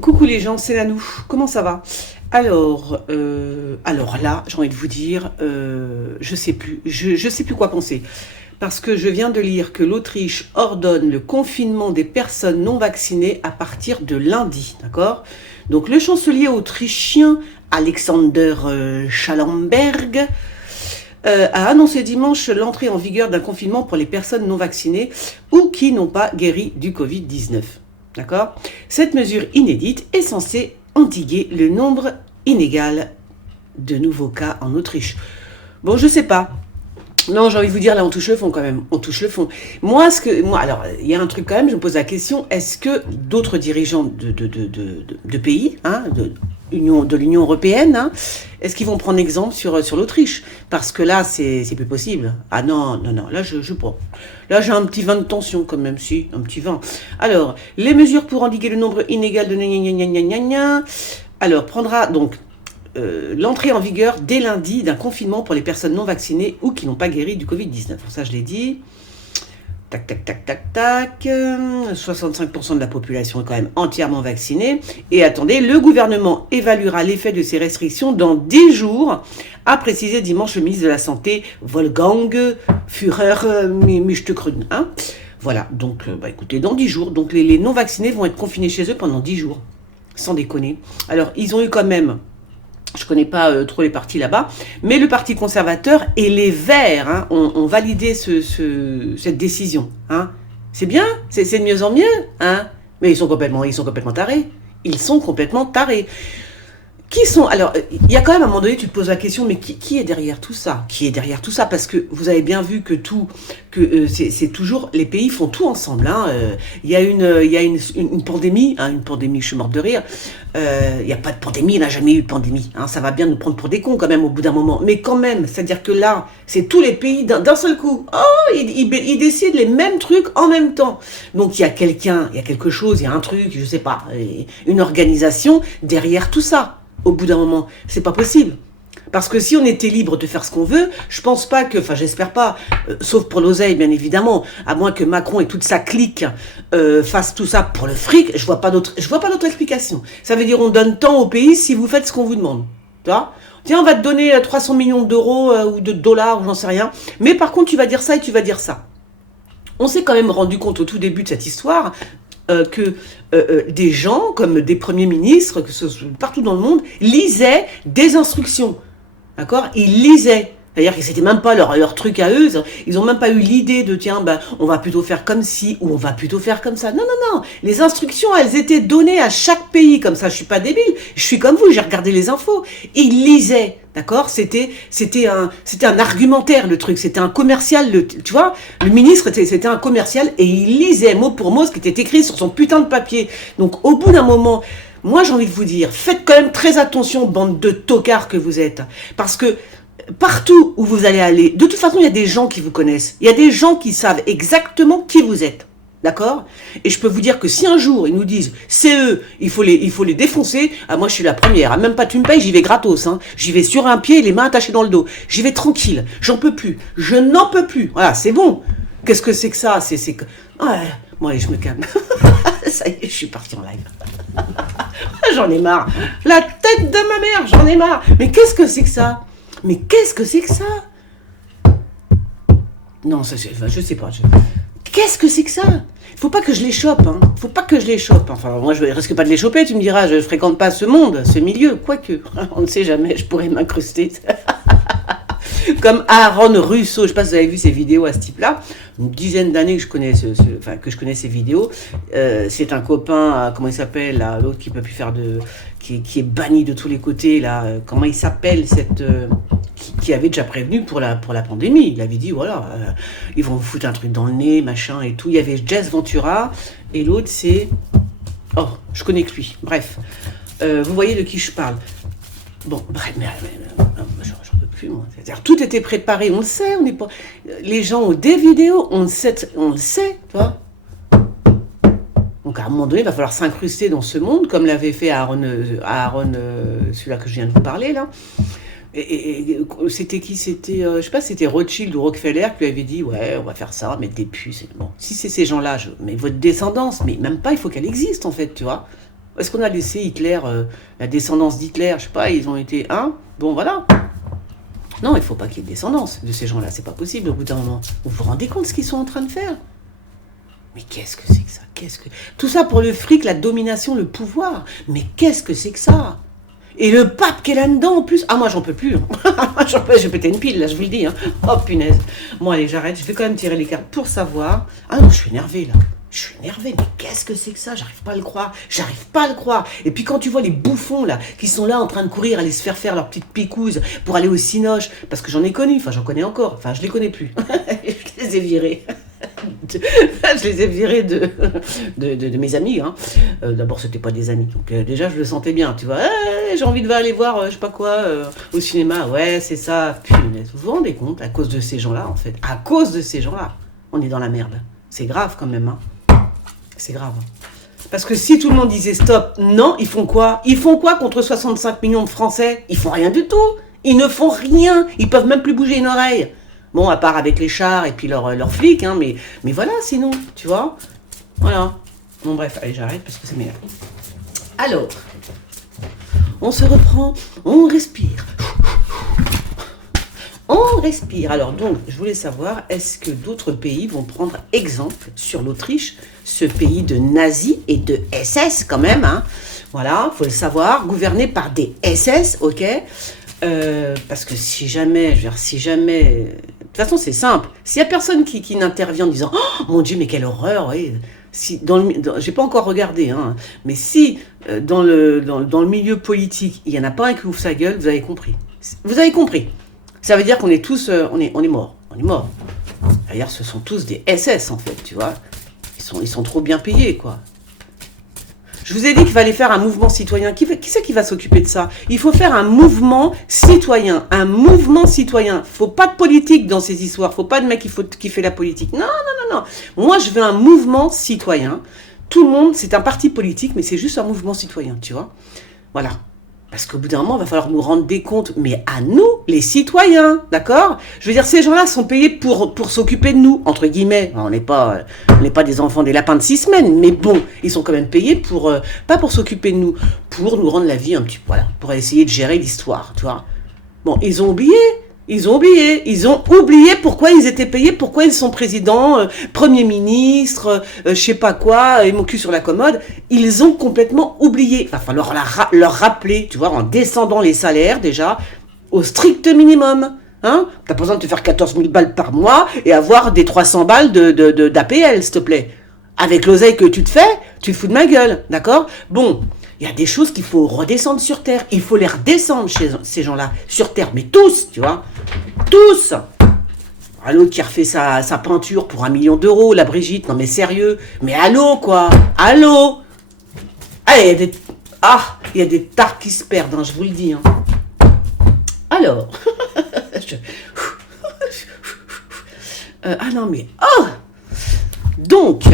Coucou les gens, c'est Nanou. Comment ça va? Alors là, j'ai envie de vous dire, je sais plus quoi penser. Parce que je viens de lire que l'Autriche ordonne le confinement des personnes non vaccinées à partir de lundi, d'accord? Donc le chancelier autrichien Alexander Schallenberg a annoncé dimanche l'entrée en vigueur d'un confinement pour les personnes non vaccinées ou qui n'ont pas guéri du Covid-19. D'accord? Cette mesure inédite est censée endiguer le nombre inégal de nouveaux cas en Autriche. Bon, je sais pas. Non, j'ai envie de vous dire, là, on touche le fond quand même. On touche le fond. Moi, alors, il y a un truc quand même, je me pose la question, est-ce que d'autres dirigeants de pays, hein, de l'Union européenne, hein, est-ce qu'ils vont prendre exemple sur l'Autriche? Parce que là, c'est plus possible. Ah non, non, non, là, je prends. Là, j'ai un petit vin de tension quand même, si, un petit vin. Alors, les mesures pour endiguer le nombre inégal de gna gna gna gna gna gna. Alors, prendra donc l'entrée en vigueur dès lundi d'un confinement pour les personnes non vaccinées ou qui n'ont pas guéri du Covid-19. Bon, ça, je l'ai dit. Tac, tac, tac, tac, tac. 65% de la population est quand même entièrement vaccinée. Et attendez, le gouvernement évaluera l'effet de ces restrictions dans 10 jours, a précisé dimanche le ministre de la Santé, Wolfgang Führer-Müstegrün. Hein, voilà, donc écoutez, dans 10 jours, donc les non-vaccinés vont être confinés chez eux pendant 10 jours. Sans déconner. Alors, ils ont eu quand même... Je ne connais pas trop les partis là-bas, mais le Parti conservateur et les Verts hein, ont validé cette décision. Hein. C'est bien, c'est de mieux en mieux, hein. Mais ils sont complètement tarés. Ils sont complètement tarés. Qui sont... Alors, il y a quand même, à un moment donné, tu te poses la question, mais qui est derrière tout ça? Qui est derrière tout ça? Parce que vous avez bien vu que c'est toujours... Les pays font tout ensemble. Hein. Il y a une pandémie, hein, je suis morte de rire. Il n'y a pas de pandémie, il n'y a jamais eu de pandémie. Hein. Ça va bien nous prendre pour des cons quand même au bout d'un moment. Mais quand même, c'est-à-dire que là, c'est tous les pays d'un seul coup. Oh, ils décident les mêmes trucs en même temps. Donc, il y a quelque chose, il y a un truc, je sais pas, une organisation derrière tout ça. Au bout d'un moment, c'est pas possible. Parce que si on était libre de faire ce qu'on veut, je pense pas que, enfin j'espère pas, sauf pour l'oseille bien évidemment, à moins que Macron et toute sa clique fassent tout ça pour le fric, je vois pas d'autre explication. Ça veut dire on donne tant au pays si vous faites ce qu'on vous demande. Tu vois ? Tiens, on va te donner 300 millions d'euros ou de dollars ou j'en sais rien, mais par contre tu vas dire ça et tu vas dire ça. On s'est quand même rendu compte au tout début de cette histoire que des gens, comme des premiers ministres, que ce soit partout dans le monde, lisaient des instructions. D'accord? Ils lisaient. C'est-à-dire que c'était même pas leur truc à eux. Ils n'ont même pas eu l'idée de, tiens, on va plutôt faire comme ci ou on va plutôt faire comme ça. Non, non, non. Les instructions, elles étaient données à chaque pays. Comme ça, je suis pas débile. Je suis comme vous, j'ai regardé les infos. Ils lisaient. D'accord? C'était un argumentaire, le truc. C'était un commercial. Tu vois? Le ministre, c'était un commercial et il lisait mot pour mot ce qui était écrit sur son putain de papier. Donc, au bout d'un moment, moi, j'ai envie de vous dire, faites quand même très attention, bande de tocards que vous êtes. Parce que, partout où vous allez aller, de toute façon, il y a des gens qui vous connaissent. Il y a des gens qui savent exactement qui vous êtes. D'accord? Et je peux vous dire que si un jour, ils nous disent, c'est eux, il faut les défoncer, ah, moi, je suis la première. Ah, même pas tu me payes, j'y vais gratos. Hein. J'y vais sur un pied, les mains attachées dans le dos. J'y vais tranquille. J'en peux plus. Je n'en peux plus. Voilà, c'est bon. Qu'est-ce que c'est que ça? Ouais. Bon, allez, je me calme. Ça y est, je suis partie en live. J'en ai marre. La tête de ma mère, j'en ai marre. Mais qu'est-ce que c'est que ça? Mais qu'est-ce que c'est que ça? Non, ça, je sais pas. Qu'est-ce que c'est que ça? Faut pas que je les chope, hein. Faut pas que je les chope. Enfin, moi, je risque pas de les choper, tu me diras. Je fréquente pas ce monde, ce milieu. Quoique, on ne sait jamais, je pourrais m'incruster. Comme Aaron Russo, je sais pas si vous avez vu ces vidéos à ce type-là, une dizaine d'années que je connais que je connais ces vidéos. C'est un copain, comment il s'appelle, là, l'autre qui peut plus faire qui est banni de tous les côtés là. Comment il s'appelle qui avait déjà prévenu pour la pandémie. Il avait dit voilà, ils vont vous foutre un truc dans le nez, machin et tout. Il y avait Jess Ventura et l'autre c'est, oh, je connais que lui. Bref, vous voyez de qui je parle. Bon, bref, mais j'en peux plus, moi. C'est-à-dire, tout était préparé, on le sait, on n'est pas... Les gens ont des vidéos, on le sait, tu vois. Donc, à un moment donné, il va falloir s'incruster dans ce monde, comme l'avait fait Aaron, celui-là que je viens de vous parler, là. Et c'était qui? C'était, je sais pas, c'était Rothschild ou Rockefeller qui lui avait dit, ouais, on va faire ça, mettre des puces. Bon, si c'est ces gens-là, mais votre descendance, mais même pas, il faut qu'elle existe, en fait, tu vois. Est-ce qu'on a laissé Hitler, la descendance d'Hitler, je sais pas, ils ont été, hein? Bon, voilà. Non, il faut pas qu'il y ait de descendance de ces gens-là, c'est pas possible au bout d'un moment. Vous vous rendez compte de ce qu'ils sont en train de faire? Mais qu'est-ce que c'est que ça? Qu'est-ce que... Tout ça pour le fric, la domination, le pouvoir. Mais qu'est-ce que c'est que ça? Et le pape qui est là-dedans en plus. Ah, moi j'en peux plus. J'en peux, je vais péter une pile là, je vous le dis. Hein. Oh punaise. Bon allez, j'arrête. Je vais quand même tirer les cartes pour savoir. Ah non, je suis énervée là. Je suis énervée, mais qu'est-ce que c'est que ça? J'arrive pas à le croire. J'arrive pas à le croire. Et puis quand tu vois les bouffons là, qui sont là en train de courir, aller se faire leur petite picouse pour aller au cinoche, parce que j'en ai connu, enfin j'en connais encore, enfin je les connais plus. Je les ai virés. Je les ai virés de mes amis. Hein. D'abord, c'était pas des amis, donc déjà je le sentais bien. Tu vois, j'ai envie de aller voir, je sais pas quoi, au cinéma. Ouais, c'est ça. Punaise, vous vous rendez compte, à cause de ces gens-là, en fait, à cause de ces gens-là, on est dans la merde. C'est grave quand même. Hein. C'est grave. Parce que si tout le monde disait stop, non, ils font quoi? Ils font quoi contre 65 millions de Français? Ils font rien du tout. Ils ne font rien. Ils peuvent même plus bouger une oreille. Bon, à part avec les chars et puis leurs flics, hein, mais voilà, sinon, tu vois. Voilà. Bon, bref, allez, j'arrête parce que ça m'énerve. Alors, on se reprend, on respire. On respire. Alors donc, je voulais savoir, est-ce que d'autres pays vont prendre exemple sur l'Autriche, ce pays de nazis et de SS quand même, hein. Voilà, faut le savoir, gouverné par des SS, ok. Parce que si jamais, je veux dire, si jamais... De toute façon, c'est simple. S'il n'y a personne qui n'intervient en disant « Oh, mon Dieu, mais quelle horreur oui. !» Si, j'ai pas encore regardé, hein, mais si dans le milieu politique, il n'y en a pas un qui ouvre sa gueule, vous avez compris. Vous avez compris. Ça veut dire qu'on est tous... on est morts. On est morts. D'ailleurs, ce sont tous des SS, en fait, tu vois. Ils sont trop bien payés, quoi. Je vous ai dit qu'il fallait faire un mouvement citoyen. Qui c'est qui va s'occuper de ça? Il faut faire un mouvement citoyen. Un mouvement citoyen. Faut pas de politique dans ces histoires. Faut pas de mec qui fait la politique. Non, non, non, non. Moi, je veux un mouvement citoyen. Tout le monde, c'est un parti politique, mais c'est juste un mouvement citoyen, tu vois. Voilà. Parce qu'au bout d'un moment, il va falloir nous rendre des comptes, mais à nous, les citoyens, d'accord? Je veux dire, ces gens-là sont payés pour s'occuper de nous, entre guillemets. On n'est pas des enfants, des lapins de 6 semaines, mais bon, ils sont quand même payés pour, pas pour s'occuper de nous, pour nous rendre la vie un petit peu, voilà, pour essayer de gérer l'histoire, tu vois. Bon, ils ont oublié pourquoi ils étaient payés, pourquoi ils sont présidents, premier ministre, je sais pas quoi, et mon cul sur la commode. Ils ont complètement oublié. Il va falloir leur rappeler, tu vois, en descendant les salaires déjà au strict minimum. Hein, t'as pas besoin de te faire 14 000 balles par mois et avoir des 300 balles d'APL, s'il te plaît. Avec l'oseille que tu te fais, tu te fous de ma gueule, d'accord? Bon. Il y a des choses qu'il faut redescendre sur Terre. Il faut les redescendre chez ces gens-là, sur Terre. Mais tous, tu vois. Tous. L'autre qui a refait sa peinture pour 1 million d'euros, la Brigitte. Non mais sérieux. Mais allô, quoi. Allô. Ah, il y a des tards qui se perdent, hein, je vous le dis. Hein. Alors. Ah non mais... Oh. Donc...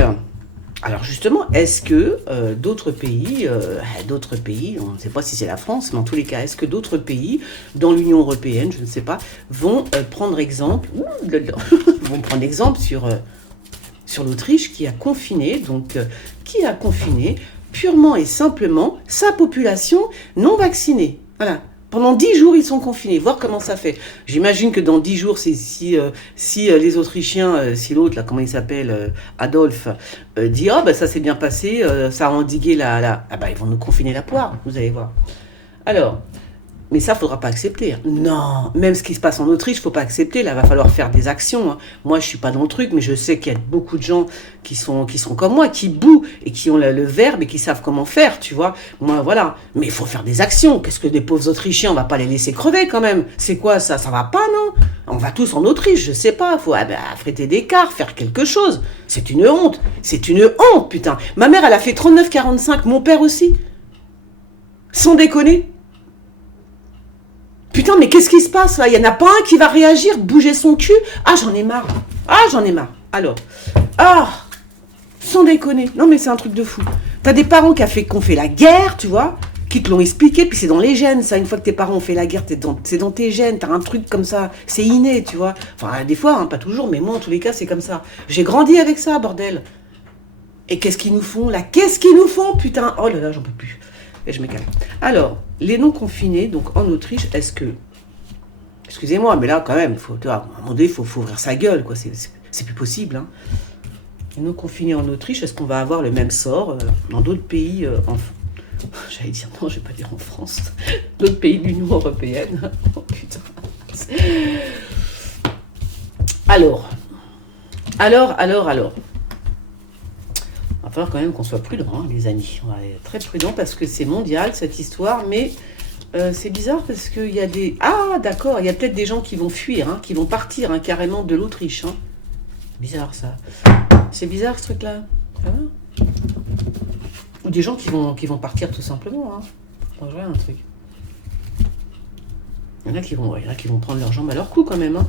Alors justement, est-ce que d'autres pays, on ne sait pas si c'est la France, mais en tous les cas, est-ce que d'autres pays dans l'Union européenne, je ne sais pas, vont prendre exemple, sur l'Autriche qui a confiné, purement et simplement sa population non vaccinée. Voilà. Pendant 10 jours, ils sont confinés, voir comment ça fait. J'imagine que dans 10 jours, si les Autrichiens, si l'autre, là, comment il s'appelle, Adolphe, dit « Ah, ben ça s'est bien passé, ça a endigué la... » Ah ben, ils vont nous confiner la poire, vous allez voir. Alors, mais ça, il ne faudra pas accepter. Non, même ce qui se passe en Autriche, il ne faut pas accepter. Là, il va falloir faire des actions. Hein. Moi, je ne suis pas dans le truc, mais je sais qu'il y a beaucoup de gens qui sont comme moi, qui bouent et qui ont le verbe et qui savent comment faire, tu vois. Moi, voilà. Mais il faut faire des actions. Qu'est-ce que des pauvres Autrichiens, on ne va pas les laisser crever quand même. C'est quoi ça? Ça ne va pas, non? On va tous en Autriche, je ne sais pas. Il faut affréter des cars, faire quelque chose. C'est une honte. C'est une honte, putain. Ma mère, elle a fait 39,45. Mon père aussi. Sans déconner. Putain, mais qu'est-ce qui se passe là? Il n'y en a pas un qui va réagir, bouger son cul? Ah, j'en ai marre. Alors, sans déconner. Non, mais c'est un truc de fou. T'as des parents qui ont fait la guerre, tu vois, qui te l'ont expliqué, puis c'est dans les gènes, ça. Une fois que tes parents ont fait la guerre, c'est dans tes gènes. T'as un truc comme ça. C'est inné, tu vois. Enfin, des fois, hein, pas toujours, mais moi, en tous les cas, c'est comme ça. J'ai grandi avec ça, bordel. Et qu'est-ce qu'ils nous font là? Qu'est-ce qu'ils nous font, putain? Oh là là, j'en peux plus. Et je me calme. Alors, les non-confinés, donc en Autriche, est-ce que... Excusez-moi, mais là, quand même, à un moment donné, il faut ouvrir sa gueule, quoi. C'est plus possible, hein. Les non-confinés en Autriche, est-ce qu'on va avoir le même sort dans d'autres pays J'allais dire, non, je vais pas dire en France. D'autres pays de l'Union européenne. Oh putain. Alors. Il va falloir quand même qu'on soit prudent, hein, les amis. On va être très prudent parce que c'est mondial, cette histoire, mais c'est bizarre parce qu'il y a des... Ah, d'accord, il y a peut-être des gens qui vont fuir, hein, qui vont partir hein, carrément de l'Autriche. Hein. Bizarre, ça. C'est bizarre, ce truc-là. Ou des gens qui vont partir tout simplement. Hein. Je changerais un truc. Il y en a qui vont prendre leurs jambes à leur cou quand même. Hein.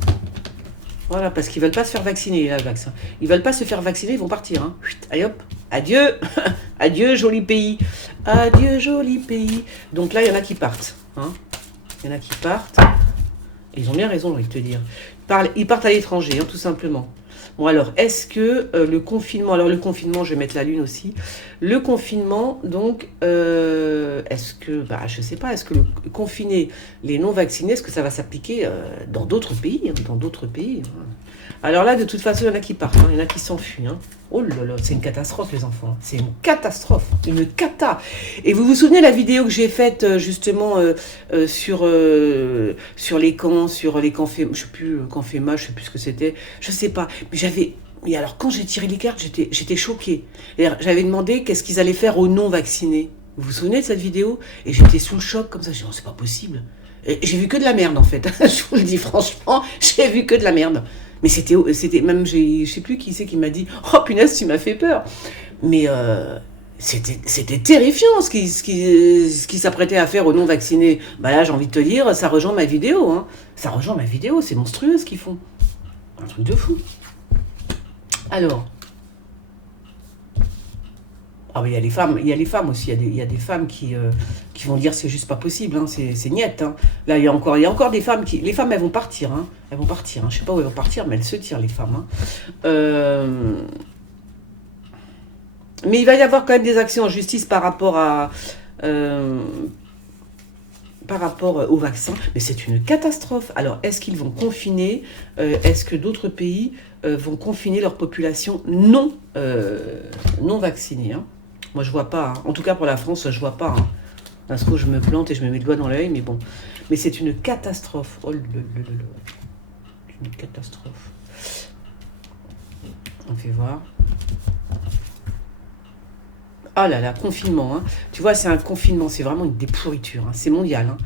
Voilà, parce qu'ils veulent pas se faire vacciner, là, le vaccin. Ils veulent pas se faire vacciner, ils vont partir. Hein. Allez hop, adieu. Adieu, joli pays. Adieu, joli pays. Donc là, il y en a qui partent. Hein. Il y en a qui partent. Et ils ont bien raison, j'ai envie de te dire. Ils partent à l'étranger, hein, tout simplement. Bon alors, est-ce que le confinement... Alors le confinement, je vais mettre la lune aussi. Le confinement, donc, est-ce que... Bah, je sais pas, est-ce que confiner les non-vaccinés, est-ce que ça va s'appliquer dans d'autres pays dans d'autres pays hein. Alors là, de toute façon, il y en a qui partent, hein, il y en a qui s'enfuient. Hein. Oh là là, c'est une catastrophe, les enfants. C'est une catastrophe, une cata. Et vous vous souvenez de la vidéo que j'ai faite, justement, sur les camps, je sais plus, camp FEMA, je sais plus ce que c'était, je sais pas. Mais et alors, quand j'ai tiré les cartes, j'étais choquée. J'avais demandé qu'est-ce qu'ils allaient faire aux non-vaccinés. Vous vous souvenez de cette vidéo? Et j'étais sous le choc, comme ça, j'ai dit, oh, c'est pas possible. Et j'ai vu que de la merde, en fait. Je vous le dis franchement, j'ai vu que de la merde. Mais c'était même, je sais plus qui c'est qui m'a dit « Oh punaise, tu m'as fait peur !» Mais c'était terrifiant ce qui s'apprêtait à faire aux non-vaccinés. Bah là, j'ai envie de te dire, ça rejoint ma vidéo. Hein. Ça rejoint ma vidéo, c'est monstrueux ce qu'ils font. Un truc de fou. Alors... Ah mais il y a les femmes aussi, il y a des femmes qui vont dire c'est juste pas possible, hein, c'est niette. Hein. Là il y a encore des femmes les femmes elles vont partir, hein, hein. Je sais pas où elles vont partir, mais elles se tirent les femmes. Hein. Mais il va y avoir quand même des actions en justice par rapport au vaccin, mais c'est une catastrophe. Alors est-ce qu'ils vont confiner, est-ce que d'autres pays vont confiner leur population non vaccinée hein. Moi, je vois pas. Hein. En tout cas, pour la France, je vois pas. Hein. Parce que je me plante et je me mets le doigt dans l'œil, mais bon. Mais c'est une catastrophe. Oh, une catastrophe. On fait voir. Ah là là, confinement. Hein. Tu vois, c'est un confinement. C'est vraiment des pourritures. Hein. C'est mondial. Hein.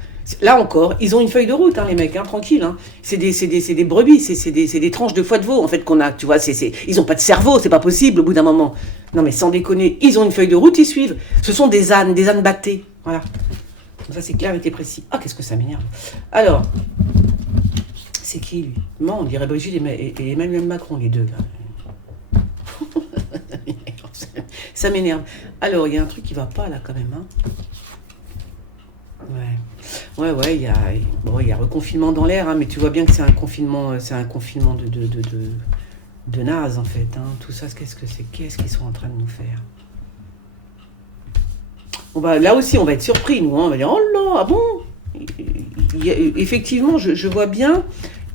Là encore, ils ont une feuille de route, hein, les mecs, hein, tranquille. Hein. C'est des brebis, c'est des tranches de foie de veau, en fait, qu'on a. Tu vois, ils n'ont pas de cerveau, c'est pas possible au bout d'un moment. Non, mais sans déconner, ils ont une feuille de route, ils suivent. Ce sont des ânes battés. Voilà. Comme ça, c'est clair et précis. Ah, qu'est-ce que ça m'énerve. Alors, c'est qui, lui? Non, on dirait Brigitte et Emmanuel Macron, les deux, là. Ça m'énerve. Alors, il y a un truc qui va pas, là, quand même, hein. Ouais, il y a reconfinement dans l'air, hein, mais tu vois bien que c'est un confinement de naze, en fait. Hein. Tout ça, qu'est-ce que c'est? Qu'est-ce qu'ils sont en train de nous faire? Là aussi, on va être surpris, nous. Hein. On va dire, oh là, ah bon? Effectivement, je vois bien,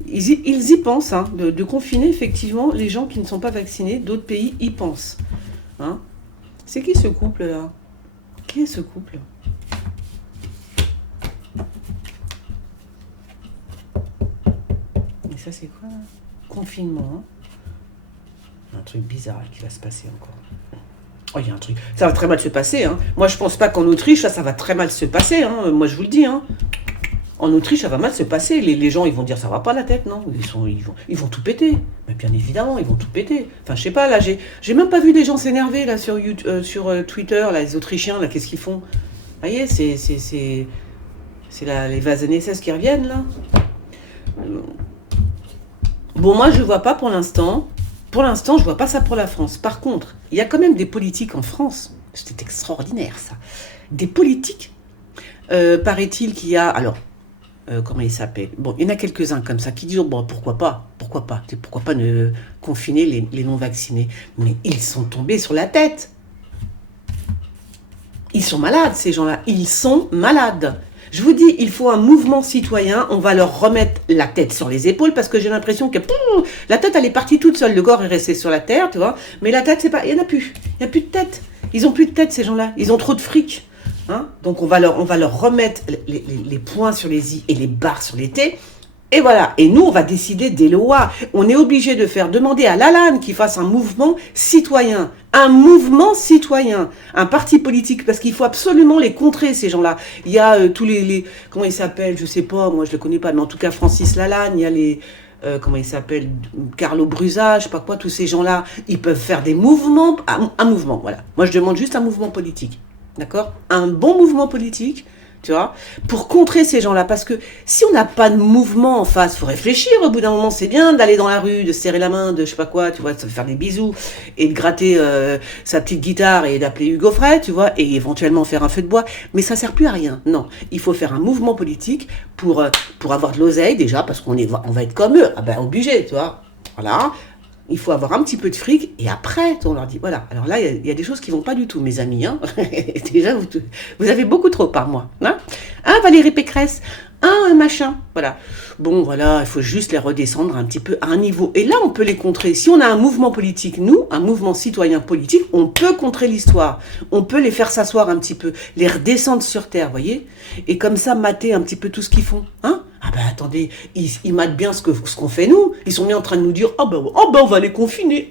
ils y pensent, hein, de confiner, effectivement, les gens qui ne sont pas vaccinés. D'autres pays y pensent. Hein. C'est qui ce couple-là? Qui est ce couple? Et ça, c'est quoi, là? Confinement. Hein. Un truc bizarre qui va se passer encore. Oh, il y a un truc. Ça va très mal se passer. Hein. Moi, je pense pas qu'en Autriche, ça va très mal se passer. Hein. Moi, je vous le dis. Hein. En Autriche, ça va mal se passer. Les gens, ils vont dire, ça va pas la tête, non? Ils vont tout péter. Mais bien évidemment, ils vont tout péter. Enfin, je sais pas, là, j'ai même pas vu des gens s'énerver, là, sur Twitter, là, les Autrichiens, là, qu'est-ce qu'ils font? Vous voyez, c'est les Vasenesses qui reviennent, là. Bon, moi, je vois pas pour l'instant. Pour l'instant, je vois pas ça pour la France. Par contre, il y a quand même des politiques en France. C'était extraordinaire, ça. Des politiques. Paraît-il qu'il y a... Alors, comment il s'appelle? Bon, il y en a quelques-uns comme ça qui disent, oh, bon, pourquoi pas, pourquoi pas ne confiner les non-vaccinés. Mais ils sont tombés sur la tête. Ils sont malades, ces gens-là. Ils sont malades. Je vous dis, il faut un mouvement citoyen. On va leur remettre la tête sur les épaules parce que j'ai l'impression que la tête, elle est partie toute seule. Le corps est resté sur la terre, tu vois. Mais la tête, c'est pas. Il n'y en a plus. Il n'y a plus de tête. Ils ont plus de tête, ces gens-là. Ils ont trop de fric. Hein, donc, on va leur remettre les points sur les i et les barres sur les t. Et voilà, et nous, on va décider des lois. On est obligé de faire demander à Lalanne qu'il fasse un mouvement citoyen. Un mouvement citoyen. Un parti politique, parce qu'il faut absolument les contrer, ces gens-là. Il y a tous comment ils s'appellent, je sais pas, moi je ne le connais pas, mais en tout cas Francis Lalanne, il y a les... comment il s'appelle, Carlo Brusa, je sais pas quoi, tous ces gens-là, ils peuvent faire des mouvements, un mouvement, voilà. Moi je demande juste un mouvement politique, d'accord? Un bon mouvement politique, tu vois, pour contrer ces gens-là. Parce que si on n'a pas de mouvement en face, il faut réfléchir au bout d'un moment. C'est bien d'aller dans la rue, de serrer la main, de je sais pas quoi, tu vois, de se faire des bisous et de gratter sa petite guitare et d'appeler Hugo Frey, tu vois, et éventuellement faire un feu de bois. Mais ça sert plus à rien. Non, il faut faire un mouvement politique pour avoir de l'oseille déjà, parce on va être comme eux. Ah ben, obligé, tu vois. Voilà. Il faut avoir un petit peu de fric, et après, on leur dit, voilà, alors là, il y a des choses qui vont pas du tout, mes amis, hein. Déjà, vous avez beaucoup trop par mois, hein. Valérie Pécresse, machin, voilà. Bon, voilà, il faut juste les redescendre un petit peu à un niveau, et là, on peut les contrer. Si on a un mouvement politique, nous, un mouvement citoyen politique, on peut contrer l'histoire, on peut les faire s'asseoir un petit peu, les redescendre sur terre, voyez, et comme ça, mater un petit peu tout ce qu'ils font, hein. Ah ben attendez, ils matent bien ce qu'on fait nous. Ils sont bien en train de nous dire, on va les confiner,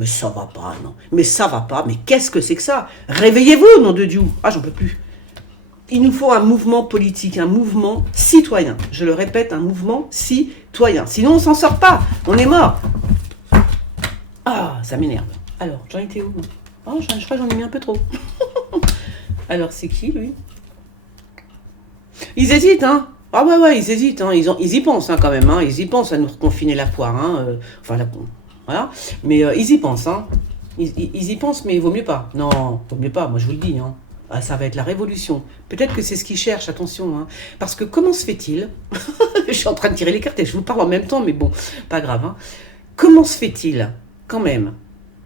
mais ça va pas, non. Mais ça va pas, mais qu'est-ce que c'est que ça? Réveillez-vous, nom de Dieu. Ah, j'en peux plus. Il nous faut un mouvement politique, un mouvement citoyen. Je le répète, un mouvement citoyen. Sinon, on s'en sort pas. On est mort. Ah, ça m'énerve. Alors, j'en étais où? Oh, je crois que j'en ai mis un peu trop. Alors, c'est qui, lui? Ils hésitent, hein. Ah ouais, ils hésitent, hein. Ils y pensent, hein, quand même, hein. Ils y pensent à nous reconfiner la poire, hein. Voilà. Mais ils y pensent, hein. Ils y pensent, mais il vaut mieux pas. Non, vaut mieux pas, moi je vous le dis, hein. Ah, ça va être la révolution. Peut-être que c'est ce qu'ils cherchent, attention, hein. Parce que comment se fait-il je suis en train de tirer les cartes et je vous parle en même temps, mais bon, pas grave, hein. Comment se fait-il, quand même,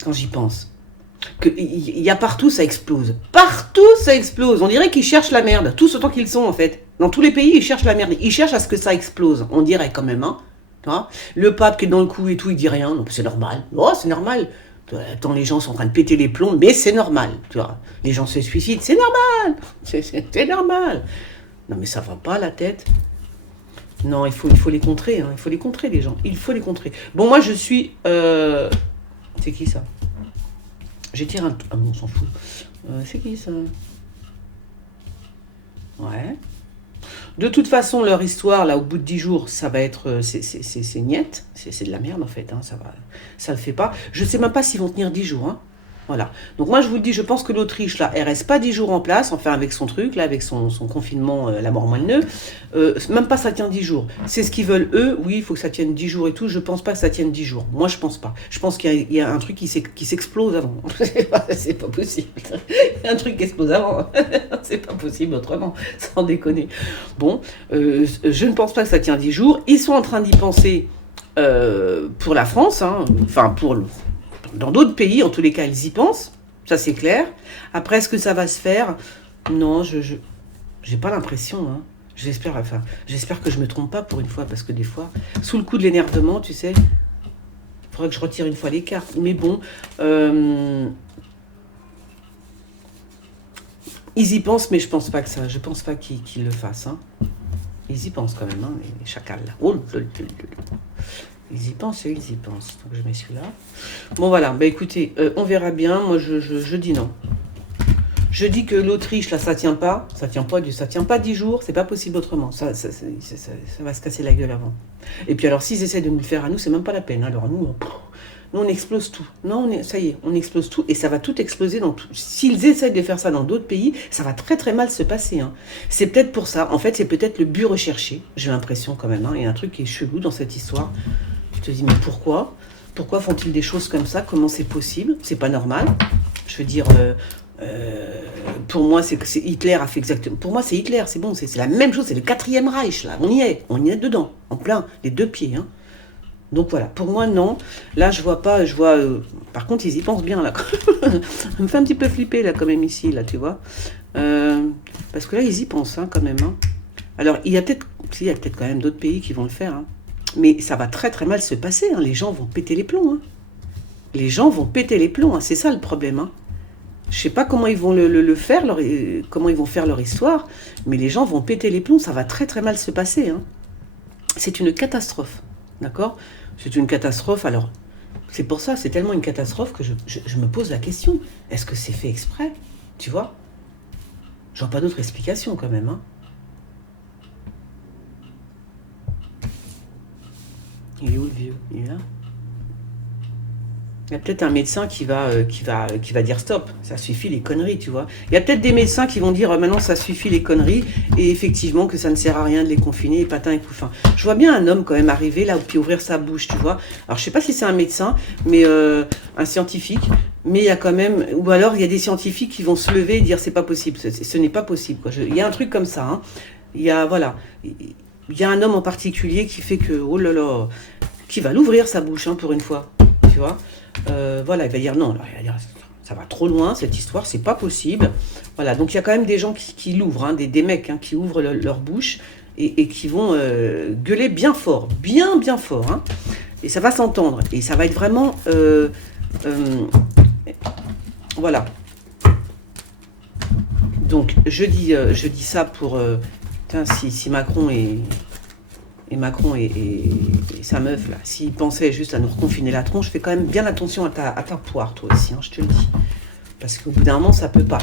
quand j'y pense, qu'il y a partout, ça explose. Partout, ça explose. On dirait qu'ils cherchent la merde, tous autant qu'ils sont, en fait. Dans tous les pays, ils cherchent la merde. Ils cherchent à ce que ça explose. On dirait quand même, hein. Tu vois, le pape qui est dans le coup et tout, il dit rien. Non, c'est normal. Oh, c'est normal. Attends, les gens sont en train de péter les plombs, mais c'est normal. Tu vois, les gens se suicident, c'est normal. C'est normal. Non, mais ça va pas, la tête. Non, il faut les contrer. Hein. Il faut les contrer, les gens. Il faut les contrer. Bon, moi, je suis... C'est qui, ça? J'ai tiré un... Ah bon, on s'en fout. C'est qui, ça? Ouais. De toute façon, leur histoire, là, au bout de 10 jours, ça va être... C'est niette. C'est de la merde, en fait. Hein, ça le fait pas. Je sais même pas s'ils vont tenir 10 jours. Hein. Voilà. Donc moi, je vous le dis, je pense que l'Autriche, là, elle reste pas 10 jours en place, enfin, avec son truc, là, avec son confinement, la mort moins le nœud. Même pas ça tient 10 jours. C'est ce qu'ils veulent, eux. Oui, il faut que ça tienne 10 jours et tout. Je pense pas que ça tienne 10 jours. Moi, je pense pas. Je pense qu'il y a un truc qui s'explose avant. C'est pas possible. Il y a un truc qui explose avant. C'est pas possible autrement, sans déconner. Bon, je ne pense pas que ça tient 10 jours. Ils sont en train d'y penser pour la France, hein, enfin, dans d'autres pays, en tous les cas, ils y pensent. Ça, c'est clair. Après, est-ce que ça va se faire? Non, j'ai pas l'impression. Hein. J'espère que je me trompe pas pour une fois, parce que des fois, sous le coup de l'énervement, tu sais, il faudrait que je retire une fois les cartes. Mais bon, ils y pensent, mais je pense pas qu'ils le fassent. Hein. Ils y pensent quand même, hein, les chacals. Oh, ils y pensent, ils y pensent. Donc je mets celui-là. Bon voilà, bah écoutez, on verra bien. Moi je dis non. Je dis que l'Autriche, là, ça tient pas 10 jours, c'est pas possible autrement. Ça va se casser la gueule avant. Et puis alors, s'ils essaient de nous le faire à nous, c'est même pas la peine. Alors nous, on explose tout. Non, ça y est, on explose tout et ça va tout exploser dans tout. S'ils essaient de faire ça dans d'autres pays, ça va très très mal se passer. Hein. C'est peut-être pour ça. En fait, c'est peut-être le but recherché. J'ai l'impression quand même. Hein. Il y a un truc qui est chelou dans cette histoire. Je te dis, mais pourquoi? Pourquoi font-ils des choses comme ça? Comment c'est possible? C'est pas normal. Je veux dire, Pour moi, c'est Hitler a fait exactement. Pour moi, c'est Hitler, c'est bon, c'est la même chose, c'est le quatrième Reich, là. On y est dedans, en plein, les deux pieds. Hein. Donc voilà, pour moi, non. Là, je vois pas, je vois. Par contre, ils y pensent bien, là. Ça me fait un petit peu flipper, là, quand même, ici, là, tu vois. Parce que là, ils y pensent, hein, quand même. Hein. Alors, il y a peut-être quand même d'autres pays qui vont le faire. Hein. Mais ça va très, très mal se passer. Hein. Les gens vont péter les plombs. Hein. Les gens vont péter les plombs. Hein. C'est ça le problème. Hein. Je sais pas comment ils vont le faire, comment ils vont faire leur histoire, mais les gens vont péter les plombs, ça va très très mal se passer. Hein. C'est une catastrophe, d'accord? C'est une catastrophe, alors, c'est pour ça, c'est tellement une catastrophe que je me pose la question, est-ce que c'est fait exprès? Tu vois? Je vois pas d'autre explication quand même. Hein. Il est où le vieux? Il est là? Il y a peut-être un médecin qui va dire stop, ça suffit les conneries, tu vois. Il y a peut-être des médecins qui vont dire maintenant ça suffit les conneries et effectivement que ça ne sert à rien de les confiner et patin et couffin. Je vois bien un homme quand même arriver là puis ouvrir sa bouche, tu vois. Alors je sais pas si c'est un médecin, mais un scientifique, mais il y a quand même, ou alors il y a des scientifiques qui vont se lever et dire c'est pas possible, ce n'est pas possible. Quoi. Il y a un truc comme ça. Hein. Il y a voilà, il y a un homme en particulier qui fait que oh là là, qui va l'ouvrir sa bouche hein, pour une fois, tu vois. Voilà, il va dire non, il va dire, ça va trop loin cette histoire, c'est pas possible. Voilà, donc il y a quand même des gens qui l'ouvrent, hein, des mecs hein, qui ouvrent leur bouche et qui vont gueuler bien fort, bien fort. Hein, et ça va s'entendre et ça va être vraiment. Voilà. Donc je dis ça pour. Si Macron est. Et Macron et sa meuf, là, s'ils pensaient juste à nous reconfiner la tronche, fais quand même bien attention à ta poire, toi aussi, hein, je te le dis. Parce qu'au bout d'un moment, ça peut pas.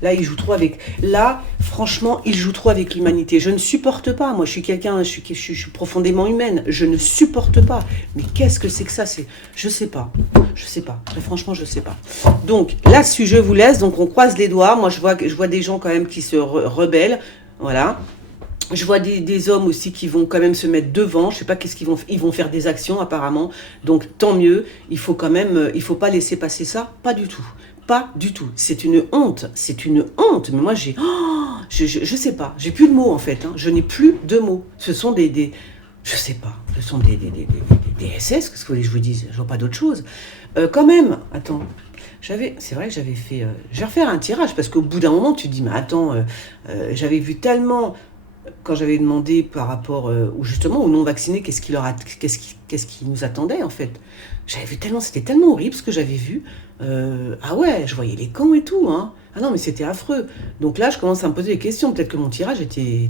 Là, il joue trop avec... Là, franchement, il joue trop avec l'humanité. Je ne supporte pas. Moi, je suis quelqu'un, je suis profondément humaine. Je ne supporte pas. Mais qu'est-ce que c'est que ça? Je sais pas. Je sais pas. Très franchement, je sais pas. Donc, là-dessus, je vous laisse. Donc, on croise les doigts. Moi, je vois des gens quand même qui se rebellent. Voilà. Je vois des hommes aussi qui vont quand même se mettre devant. Je sais pas qu'est-ce qu'ils vont. Ils vont faire des actions apparemment. Donc tant mieux. Il faut quand même. Il faut pas laisser passer ça. Pas du tout. Pas du tout. C'est une honte. C'est une honte. Mais moi j'ai. Oh, je sais pas. J'ai plus de mots en fait. Hein. Je n'ai plus de mots. Ce sont je sais pas. Ce sont des SS. Qu'est-ce que vous voulez que je vous dise? Je vois pas d'autre chose. Quand même. Attends. C'est vrai que j'avais fait. Je vais refaire un tirage parce qu'au bout d'un moment tu te dis mais attends. J'avais vu tellement. Quand j'avais demandé par rapport justement aux non-vaccinés, qu'est-ce qui nous attendait en fait. J'avais vu tellement, c'était tellement horrible ce que j'avais vu. Ah ouais, je voyais les camps et tout. Hein. Ah non, mais c'était affreux. Donc là, je commence à me poser des questions. Peut-être que mon tirage était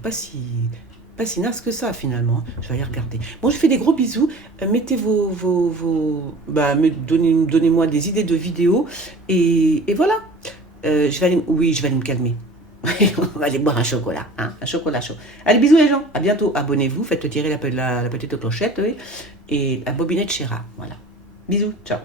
pas si naze que ça finalement. Je vais aller regarder. Bon, je fais des gros bisous. Mettez donnez-moi des idées de vidéos et voilà. Je vais aller me calmer. On va aller boire un chocolat, hein, un chocolat chaud. Allez, bisous les gens, à bientôt. Abonnez-vous, faites tirer la petite clochette et la bobinette Chéra. Voilà. Bisous, ciao.